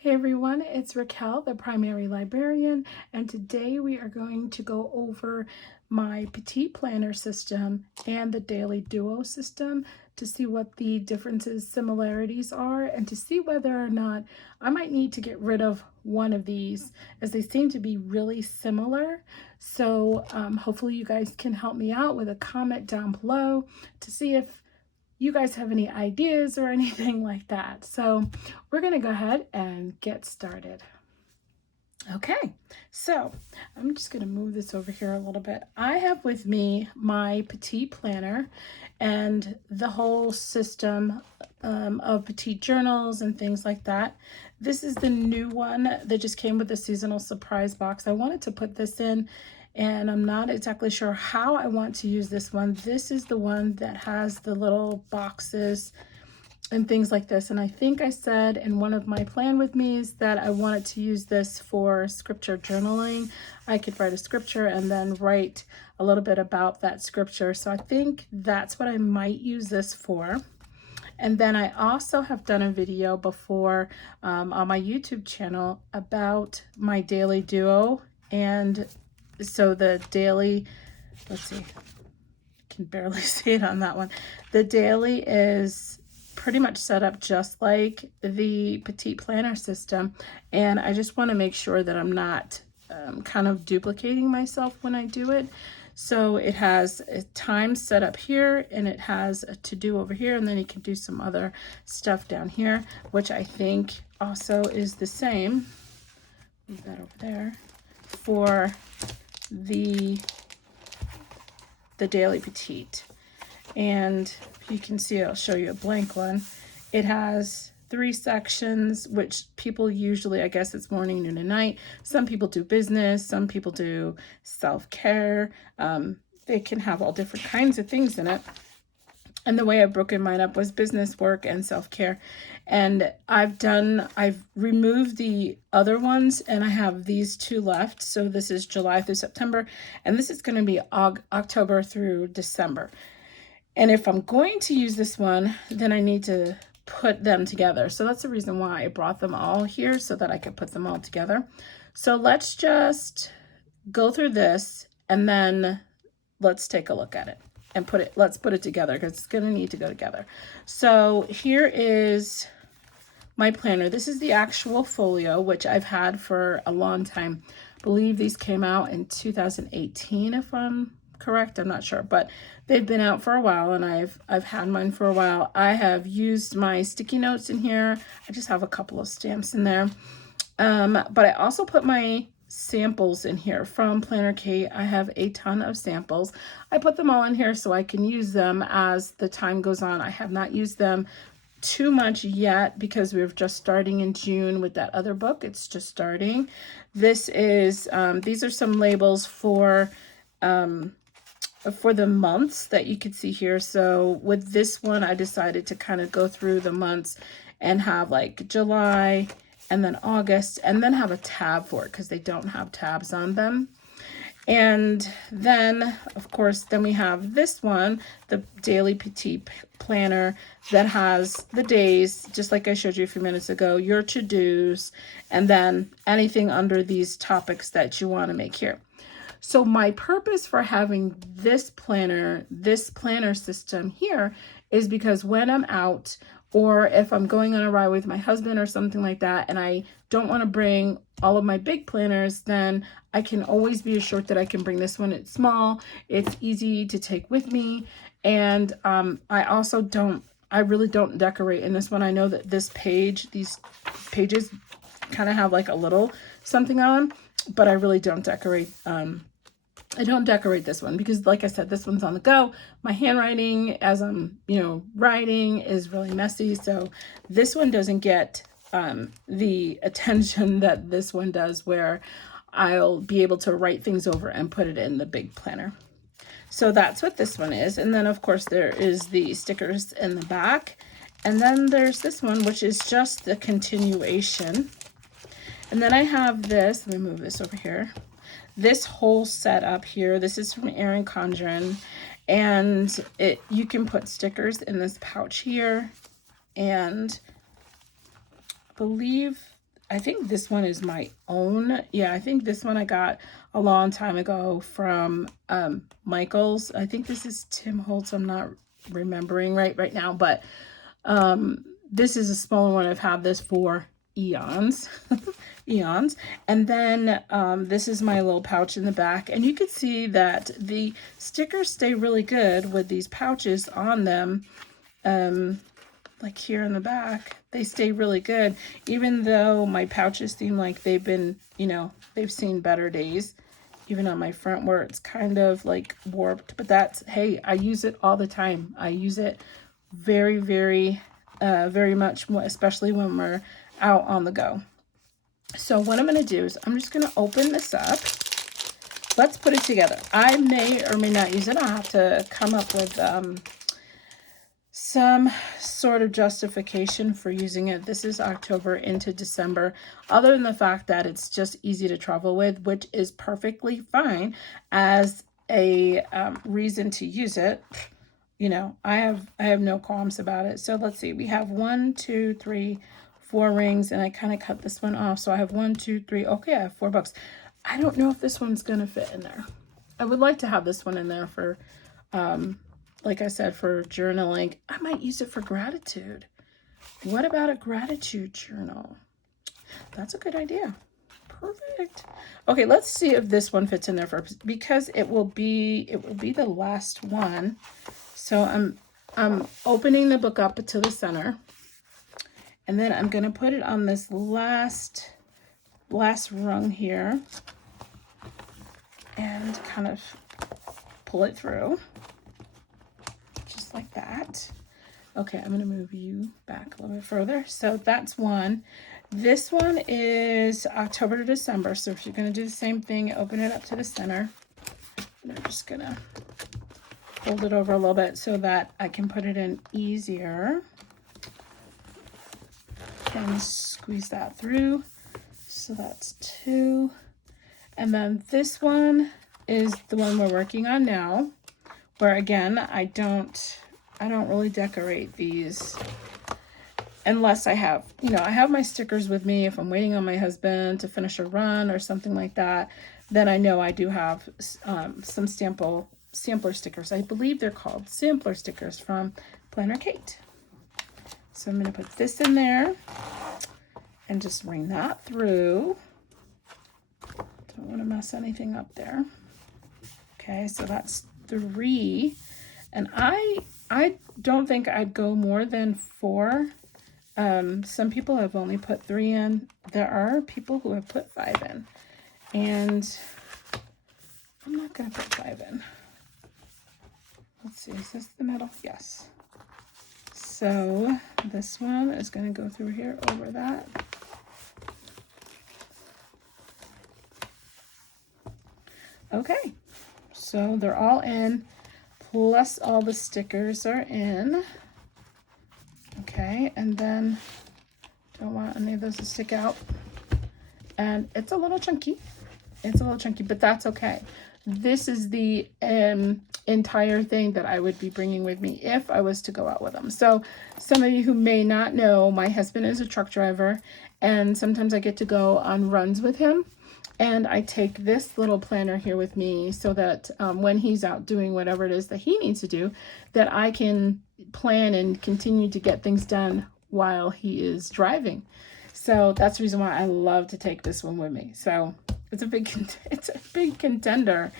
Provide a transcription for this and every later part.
Hey everyone, it's Raquel, the primary librarian, and today we are going to go over my Petite planner system and the Daily Duo system to see what the differences, similarities are, and to see whether or not I might need to get rid of one of these, as they seem to be really similar. So hopefully you guys can help me out with a comment down below to see if you guys have any ideas or anything like that. So we're going to go ahead and get started. Okay, so I'm just going to move this over here a little bit. I have with me my Petite planner and the whole system of Petite journals and things like that. This is the new one that just came with the seasonal surprise box. I wanted to put this in, and I'm not exactly sure how I want to use this one. This is the one that has the little boxes and things like this. And I think I said in one of my plan with me's that I wanted to use this for scripture journaling. I could write a scripture and then write a little bit about that scripture. So I think that's what I might use this for. And then I also have done a video before on my YouTube channel about my Daily Duo. And so the daily, let's see, I can barely see it on that one. The daily is pretty much set up just like the Petite planner system, and I just want to make sure that I'm not kind of duplicating myself when I do it. So it has a time set up here, and it has a to do over here, and then you can do some other stuff down here, which I think also is the same. Move that over there for the Daily Petite. And you can see, I'll show you a blank one. It has 3 sections, which people usually, I guess it's morning, noon, and night. Some people do business, some people do self-care. They can have all different kinds of things in it. And the way I've broken mine up was business, work, and self-care. And I've removed the other ones, and I have these 2 left. So this is July through September, and this is going to be October through December. And if I'm going to use this one, then I need to put them together. So that's the reason why I brought them all here, so that I could put them all together. So let's just go through this, and then let's take a look at it and let's put it together, because it's going to need to go together. So here is my planner. This is the actual folio, which I've had for a long time. I believe these came out in 2018, if I'm correct. I'm not sure, but they've been out for a while, and I've had mine for a while. I have used my sticky notes in here. I just have a couple of stamps in there. But I also put my samples in here from Planner Kate. I have a ton of samples. I put them all in here so I can use them as the time goes on. I have not used them too much yet because we're just starting in June with that other book. It's just starting. This is these are some labels for the months that you could see here. So with this one, I decided to kind of go through the months and have like July and then August, and then have a tab for it because they don't have tabs on them. And then, of course, then we have this one, the Daily Petite Planner, that has the days, just like I showed you a few minutes ago, your to-dos, and then anything under these topics that you want to make here. So my purpose for having this planner system here is because when I'm out, or if I'm going on a ride with my husband or something like that, and I don't want to bring all of my big planners, then I can always be assured that I can bring this one. It's small, it's easy to take with me, and I really don't decorate in this one. I know that these pages kind of have like a little something on, but I really don't decorate. I don't decorate this one because, like I said, this one's on the go. My handwriting as I'm, writing is really messy. So this one doesn't get the attention that this one does, where I'll be able to write things over and put it in the big planner. So that's what this one is. And then, of course, there is the stickers in the back. And then there's this one, which is just the continuation. And then I have this. Let me move this over here. This whole setup here, this is from Erin Condren, and you can put stickers in this pouch here, and I believe I think this one is my own. Yeah, I think this one I got a long time ago from Michael's. I think this is Tim Holtz. I'm not remembering right now, but this is a smaller one. I've had this for eons. Eons. And then this is my little pouch in the back, and you can see that the stickers stay really good with these pouches on them. Like here in the back, they stay really good, even though my pouches seem like they've been, you know, they've seen better days, even on my front where it's kind of like warped. But that's, hey, I use it all the time. I use it very, very much, especially when we're out on the go. So what I'm going to do is I'm just going to open this up. Let's put it together. I may or may not use it. I'll have to come up with some sort of justification for using it. This is October into December, other than the fact that it's just easy to travel with, which is perfectly fine as a reason to use it. You know, I have no qualms about it. So let's see, we have 1, 2, 3, 4 rings, and I kind of cut this one off. So I have 1, 2, 3. Okay, I have 4 bucks. I don't know if this one's gonna fit in there. I would like to have this one in there for like I said, for journaling. I might use it for gratitude. What about a gratitude journal? That's a good idea. Perfect. Okay, let's see if this one fits in there first, because it will be the last one. So I'm opening the book up to the center, and then I'm gonna put it on this last rung here and kind of pull it through. Like that. Okay, I'm going to move you back a little bit further. So that's one. This one is October to December. So if you're going to do the same thing, open it up to the center. And I'm just going to fold it over a little bit so that I can put it in easier. And squeeze that through. So that's 2. And then this one is the one we're working on now, where again, I don't really decorate these unless I have, you know, I have my stickers with me. If I'm waiting on my husband to finish a run or something like that, then I know I do have some sampler stickers. I believe they're called sampler stickers from Planner Kate. So I'm going to put this in there and just ring that through. Don't want to mess anything up there. Okay, so that's 3, and I don't think I'd go more than 4. Some people have only put 3 in. There are people who have put 5 in, and I'm not gonna put 5 in. Let's see, is this the middle? Yes. So this one is gonna go through here over that. Okay. So they're all in, plus all the stickers are in. Okay, and then don't want any of those to stick out. And it's a little chunky. It's a little chunky, but that's okay. This is the entire thing that I would be bringing with me if I was to go out with them. So some of you who may not know, my husband is a truck driver, and sometimes I get to go on runs with him. And I take this little planner here with me so that when he's out doing whatever it is that he needs to do, that I can plan and continue to get things done while he is driving. So that's the reason why I love to take this one with me. So it's a big contender.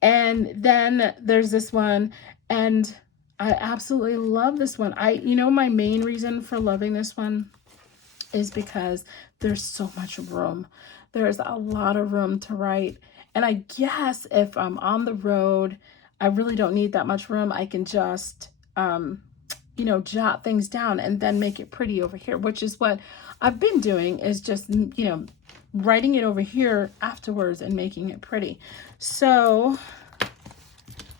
And then there's this one, and I absolutely love this one. You know, my main reason for loving this one is because there's so much room. There's a lot of room to write. And I guess if I'm on the road, I really don't need that much room. I can just, you know, jot things down and then make it pretty over here, which is what I've been doing, is just, you know, writing it over here afterwards and making it pretty. So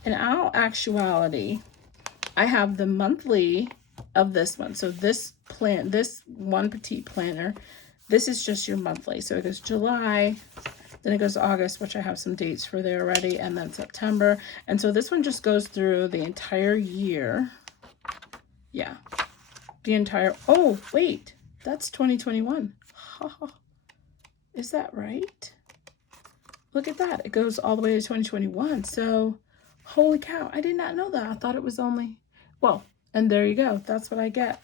in all actuality, I have the monthly of this one. So this one Petite planner, this is just your monthly. So it goes July, then it goes August, which I have some dates for there already, and then September. And so this one just goes through the entire year. Yeah, the entire, oh, wait, that's 2021. Is that right? Look at that. It goes all the way to 2021. So, holy cow. I did not know that. I thought it was only, well, and there you go. That's what I get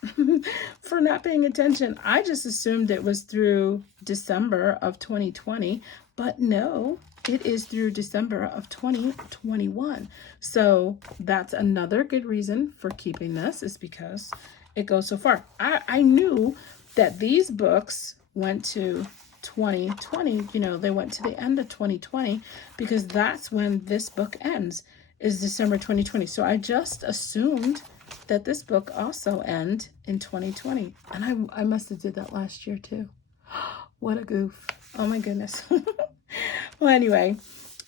for not paying attention. I just assumed it was through December of 2020, but no, it is through December of 2021. So that's another good reason for keeping this, is because it goes so far. I knew that these books went to 2020, you know, they went to the end of 2020 because that's when this book ends, is December 2020. So I just assumed that this book also end in 2020. And I must have did that last year too. What a goof. Oh my goodness. Well, anyway,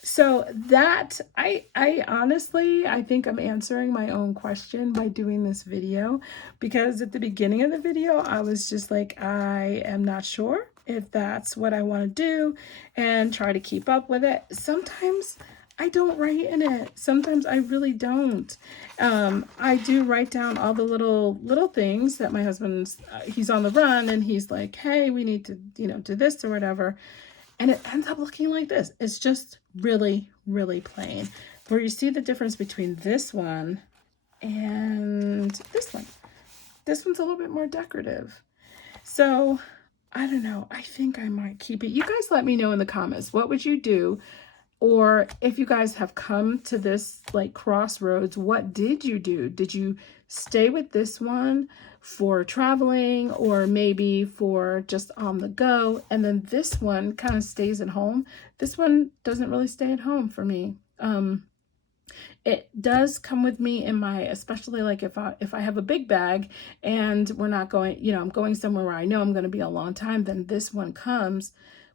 so that I honestly, I think I'm answering my own question by doing this video, because at the beginning of the video, I was just like, I am not sure if that's what I want to do and try to keep up with it. Sometimes I don't write in it. Sometimes I really don't. I do write down all the little things that my husband's, he's on the run and he's like, hey, we need to, you know, do this or whatever. And it ends up looking like this. It's just really, really plain. Where you see the difference between this one and this one. This one's a little bit more decorative. So, I don't know. I think I might keep it. You guys let me know in the comments. What would you do? Or if you guys have come to this like crossroads, what did you do? Did you stay with this one for traveling, or maybe for just on the go, and then this one kind of stays at home? This one doesn't really stay at home for me. It does come with me in my, especially like if I have a big bag and we're not going, you know, I'm going somewhere where I know I'm going to be a long time, then this one comes.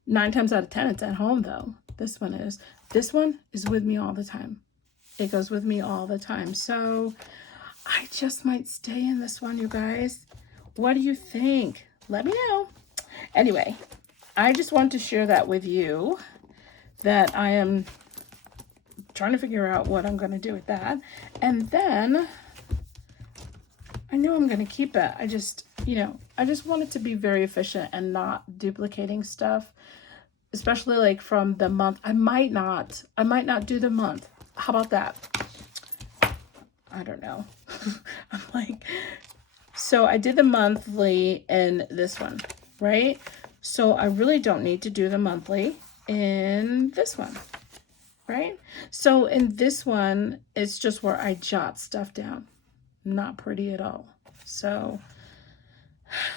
9 times out of 10, it's at home though. This one is. This one is with me all the time. It goes with me all the time. So I just might stay in this one, you guys. What do you think? Let me know. Anyway, I just want to share that with you, that I am trying to figure out what I'm going to do with that. And then I know I'm going to keep it. I just, you know, I just want it to be very efficient and not duplicating stuff, especially like from the month. I might not do the month. How about that? I don't know. I'm like, so I did the monthly in this one, right? So I really don't need to do the monthly in this one, right? So in this one, it's just where I jot stuff down. Not pretty at all. So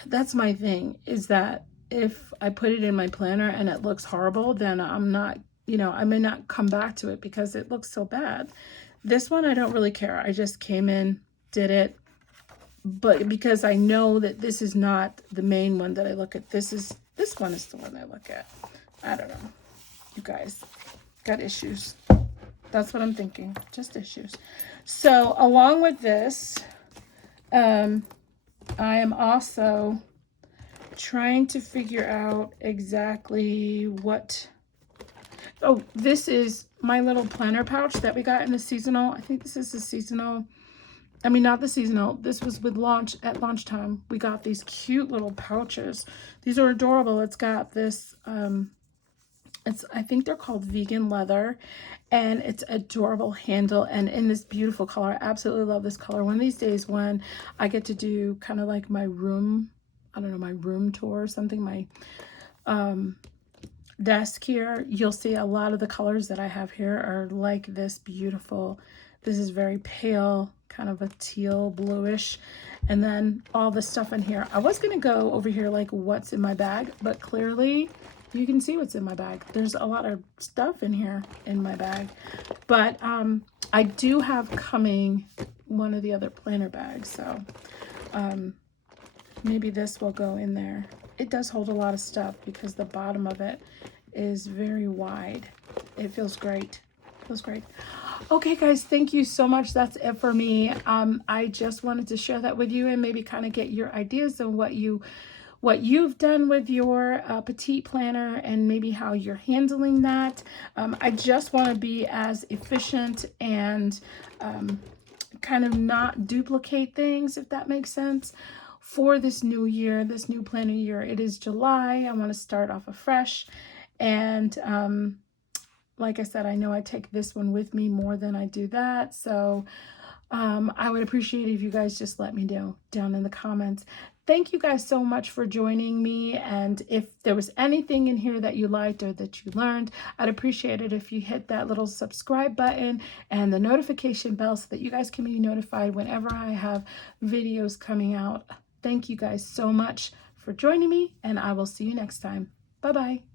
that's my thing, is that if I put it in my planner and it looks horrible, then I'm not, you know, I may not come back to it because it looks so bad. This one, I don't really care. I just came in, did it. But because I know that this is not the main one that I look at. This one is the one I look at. I don't know. You guys got issues. That's what I'm thinking. Just issues. So along with this, I am also trying to figure out exactly what. Oh, this is my little planner pouch that we got in the seasonal. I think this is the seasonal. I mean, not the seasonal. This was with at lunchtime. We got these cute little pouches. These are adorable. It's got this, I think they're called vegan leather, and it's adorable handle and in this beautiful color. I absolutely love this color. One of these days when I get to do kind of like my room, I don't know, my room tour or something, my desk here, you'll see a lot of the colors that I have here are like this beautiful. This is very pale, kind of a teal bluish, and then all the stuff in here. I was gonna go over here like what's in my bag, but clearly you can see what's in my bag. There's a lot of stuff in here in my bag, but I do have coming one of the other planner bags, so maybe this will go in there. It does hold a lot of stuff because the bottom of it is very wide. It feels great. Feels great. Okay, guys, thank you so much. That's it for me. I just wanted to share that with you and maybe kind of get your ideas on what you've done with your Petite planner and maybe how you're handling that. I just want to be as efficient and kind of not duplicate things, if that makes sense. for this new year, this new planner year. It is July. I want to start off afresh. And like I said, I know I take this one with me more than I do that. So I would appreciate it if you guys just let me know down in the comments. Thank you guys so much for joining me. And if there was anything in here that you liked or that you learned, I'd appreciate it if you hit that little subscribe button and the notification bell so that you guys can be notified whenever I have videos coming out. Thank you guys so much for joining me, and I will see you next time. Bye-bye.